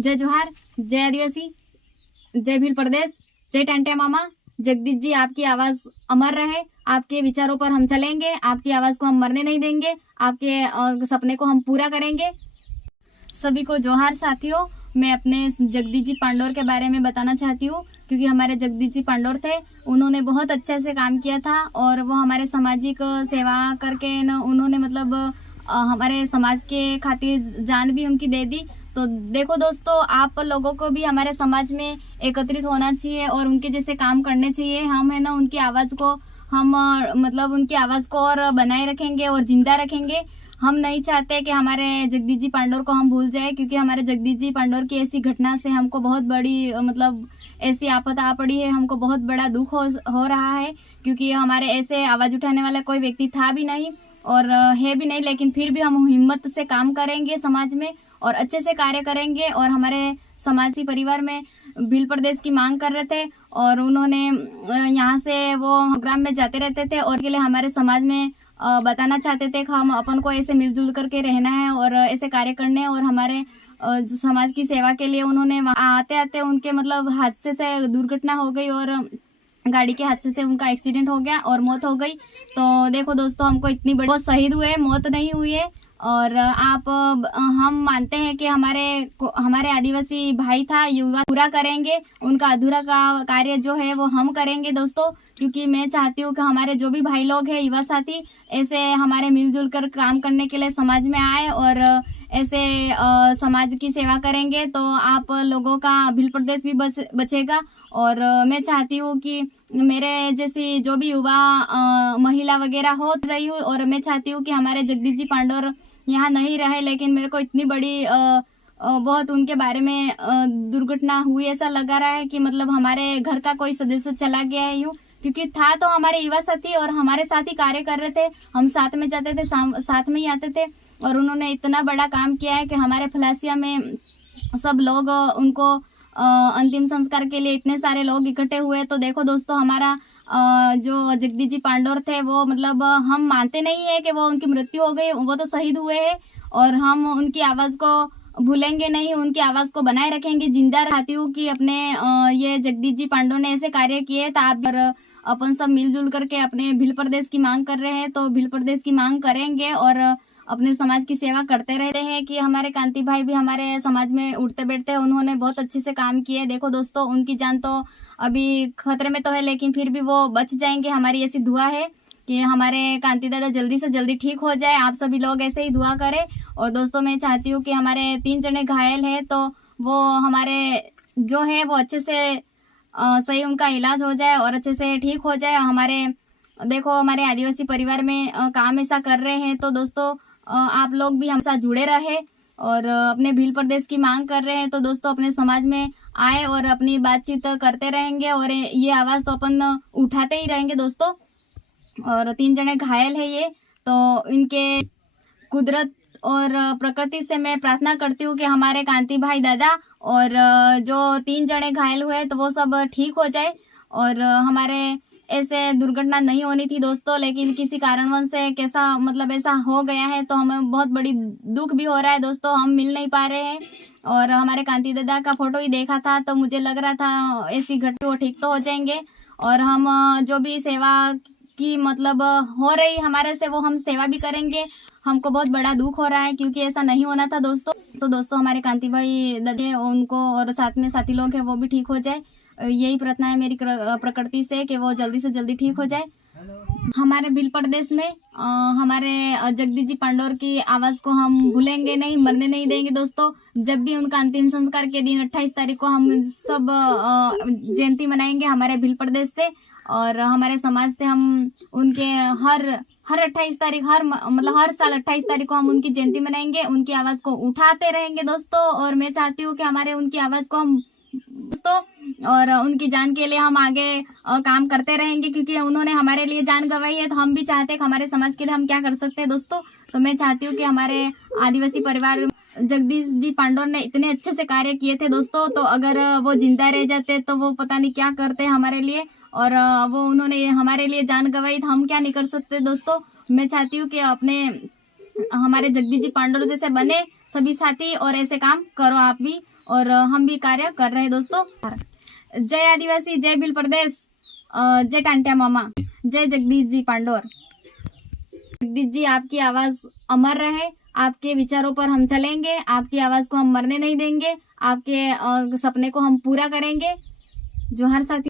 जय जोहार, जय आदिवासी, जय भील प्रदेश, जय टांटिया मामा। जगदीश जी, आपकी आवाज अमर रहे। आपके विचारों पर हम चलेंगे, आपकी आवाज को हम मरने नहीं देंगे, आपके सपने को हम पूरा करेंगे। सभी को जोहार साथियों। मैं अपने जगदीश जी पांडोर के बारे में बताना चाहती हूँ, क्योंकि हमारे जगदीश जी पांडोर थे, उन्होंने बहुत अच्छे से काम किया था और वो हमारे सामाजिक सेवा करके न उन्होंने मतलब हमारे समाज के खातिर जान भी उनकी दे दी। तो देखो दोस्तों, आप लोगों को भी हमारे समाज में एकत्रित होना चाहिए और उनके जैसे काम करने चाहिए। हम है ना उनकी आवाज़ को हम मतलब उनकी आवाज़ को और बनाए रखेंगे और जिंदा रखेंगे। हम नहीं चाहते कि हमारे जगदीश जी पांडोर को हम भूल जाए, क्योंकि हमारे जगदीश जी पांडोर की ऐसी घटना से हमको बहुत बड़ी मतलब ऐसी आफत आ पड़ी है, हमको बहुत बड़ा दुख हो रहा है, क्योंकि हमारे ऐसे आवाज़ उठाने वाला कोई व्यक्ति था भी नहीं और है भी नहीं। लेकिन फिर भी हम हिम्मत से काम करेंगे समाज में और अच्छे से कार्य करेंगे। और हमारे समाजी परिवार में भील प्रदेश की मांग कर रहे थे और उन्होंने यहाँ से वो ग्राम में जाते रहते थे और के लिए हमारे समाज में बताना चाहते थे कि हम अपन को ऐसे मिलजुल करके रहना है और ऐसे कार्य करने हैं। और हमारे समाज की सेवा के लिए उन्होंने आते आते उनके मतलब हादसे से दुर्घटना हो गई और गाड़ी के हादसे से उनका एक्सीडेंट हो गया और मौत हो गई। तो देखो दोस्तों, हमको इतनी बड़ी, वो शहीद हुए, मौत नहीं हुई है। और हम मानते हैं कि हमारे आदिवासी भाई था, युवा पूरा करेंगे, उनका अधूरा का कार्य जो है वो हम करेंगे दोस्तों। क्योंकि मैं चाहती हूँ कि हमारे जो भी भाई लोग हैं, युवा साथी, ऐसे हमारे मिलजुल कर काम करने के लिए समाज में आए और ऐसे समाज की सेवा करेंगे, तो आप लोगों का भील प्रदेश भी बचेगा। और मैं चाहती हूँ कि मेरे जैसी जो भी युवा महिला वगैरह हो रही हूँ, और मैं चाहती हूँ कि हमारे जगदीश जी पांडोर यहाँ नहीं रहे। लेकिन मेरे को इतनी बड़ी बहुत उनके बारे में दुर्घटना हुई, ऐसा लगा रहा है कि मतलब हमारे घर का कोई सदस्य चला गया है यूँ। क्योंकि था तो हमारे युवा साथी और हमारे साथ ही कार्य कर रहे थे, हम साथ में जाते थे, साथ में ही आते थे। और उन्होंने इतना बड़ा काम किया है कि हमारे फलासिया में सब लोग उनको अंतिम संस्कार के लिए इतने सारे लोग इकट्ठे हुए। तो देखो दोस्तों, हमारा जो जगदीश जी पांडोर थे वो मतलब हम मानते नहीं है कि वो उनकी मृत्यु हो गई, वो तो शहीद हुए हैं और हम उनकी आवाज़ को भूलेंगे नहीं, उनकी आवाज़ को बनाए रखेंगे, जिंदा रहती हूँ कि अपने ये जगदीश जी पांडोर ने ऐसे कार्य किए। तो आप अपन सब मिलजुल करके अपने भील प्रदेश की मांग कर रहे हैं, तो भील प्रदेश की मांग करेंगे और अपने समाज की सेवा करते रहते हैं। कि हमारे कांति भाई भी हमारे समाज में उठते बैठते हैं, उन्होंने बहुत अच्छे से काम किए। देखो दोस्तों, उनकी जान तो अभी खतरे में तो है, लेकिन फिर भी वो बच जाएंगे। हमारी ऐसी दुआ है कि हमारे कांति दादा जल्दी से जल्दी ठीक हो जाए। आप सभी लोग ऐसे ही दुआ करें। और दोस्तों, मैं चाहती हूँ कि हमारे 3 जने घायल हैं, तो वो हमारे जो है वो अच्छे से सही उनका इलाज हो जाए और अच्छे से ठीक हो जाए। हमारे देखो, हमारे आदिवासी परिवार में काम ऐसा कर रहे हैं, तो दोस्तों आप लोग भी हम साथ जुड़े रहे और अपने भील प्रदेश की मांग कर रहे हैं। तो दोस्तों, अपने समाज में आए और अपनी बातचीत करते रहेंगे और ये आवाज़ तो अपन उठाते ही रहेंगे दोस्तों। और 3 जने घायल है ये, तो इनके कुदरत और प्रकृति से मैं प्रार्थना करती हूँ कि हमारे कांति भाई दादा और जो 3 जने घायल हुए तो वो सब ठीक हो जाए। और हमारे ऐसे दुर्घटना नहीं होनी थी दोस्तों, लेकिन किसी कारणवश से कैसा मतलब ऐसा हो गया है, तो हमें बहुत बड़ी दुख भी हो रहा है दोस्तों। हम मिल नहीं पा रहे हैं और हमारे कांति दादा का फोटो ही देखा था, तो मुझे लग रहा था ऐसी घटना वो ठीक तो हो जाएंगे। और हम जो भी सेवा की मतलब हो रही हमारे से, वो हम सेवा भी करेंगे। हमको बहुत बड़ा दुख हो रहा है, क्योंकि ऐसा नहीं होना था दोस्तों। तो दोस्तों, हमारे कांति भाई दादा उनको और साथ में साथी लोग हैं वो भी ठीक हो जाए, यही प्रार्थना है मेरी प्रकृति से कि वो जल्दी से जल्दी ठीक हो जाए। हमारे भील प्रदेश में हमारे जगदीश जी पांडोर की आवाज़ को हम भूलेंगे नहीं, मरने नहीं देंगे दोस्तों। जब भी उनका अंतिम संस्कार के दिन 28 तारीख को हम सब जयंती मनाएंगे हमारे भील प्रदेश से, और हमारे समाज से हम उनके हर 28 तारीख मतलब हर साल 28 तारीख को हम उनकी जयंती मनाएंगे, उनकी आवाज़ को उठाते रहेंगे दोस्तों। और मैं चाहती हूँ कि हमारे उनकी आवाज़ को हम दोस्तों और उनकी जान के लिए हम आगे काम करते रहेंगे, क्योंकि उन्होंने हमारे लिए जान गंवाई है। तो हम भी चाहते हैं कि हमारे समाज के लिए हम क्या कर सकते हैं दोस्तों। तो मैं चाहती हूँ कि हमारे आदिवासी परिवार जगदीश जी पांडोर ने इतने अच्छे से कार्य किए थे दोस्तों, तो अगर वो जिंदा रह जाते तो वो पता नहीं क्या करते हमारे लिए। और वो उन्होंने हमारे लिए जान गंवाई, तो हम क्या नहीं कर सकते दोस्तों। मैं चाहती हूँ कि अपने हमारे जगदीश जी पांडोर जैसे बने, सभी साथी और ऐसे काम करो आप भी, और हम भी कार्य कर रहे हैं दोस्तों। जय आदिवासी, जय भील प्रदेश, जय टांटिया मामा, जय जगदीश जी पांडोर। जगदीश जी, आपकी आवाज अमर रहे, आपके विचारों पर हम चलेंगे, आपकी आवाज को हम मरने नहीं देंगे, आपके सपने को हम पूरा करेंगे। जोहार साथी।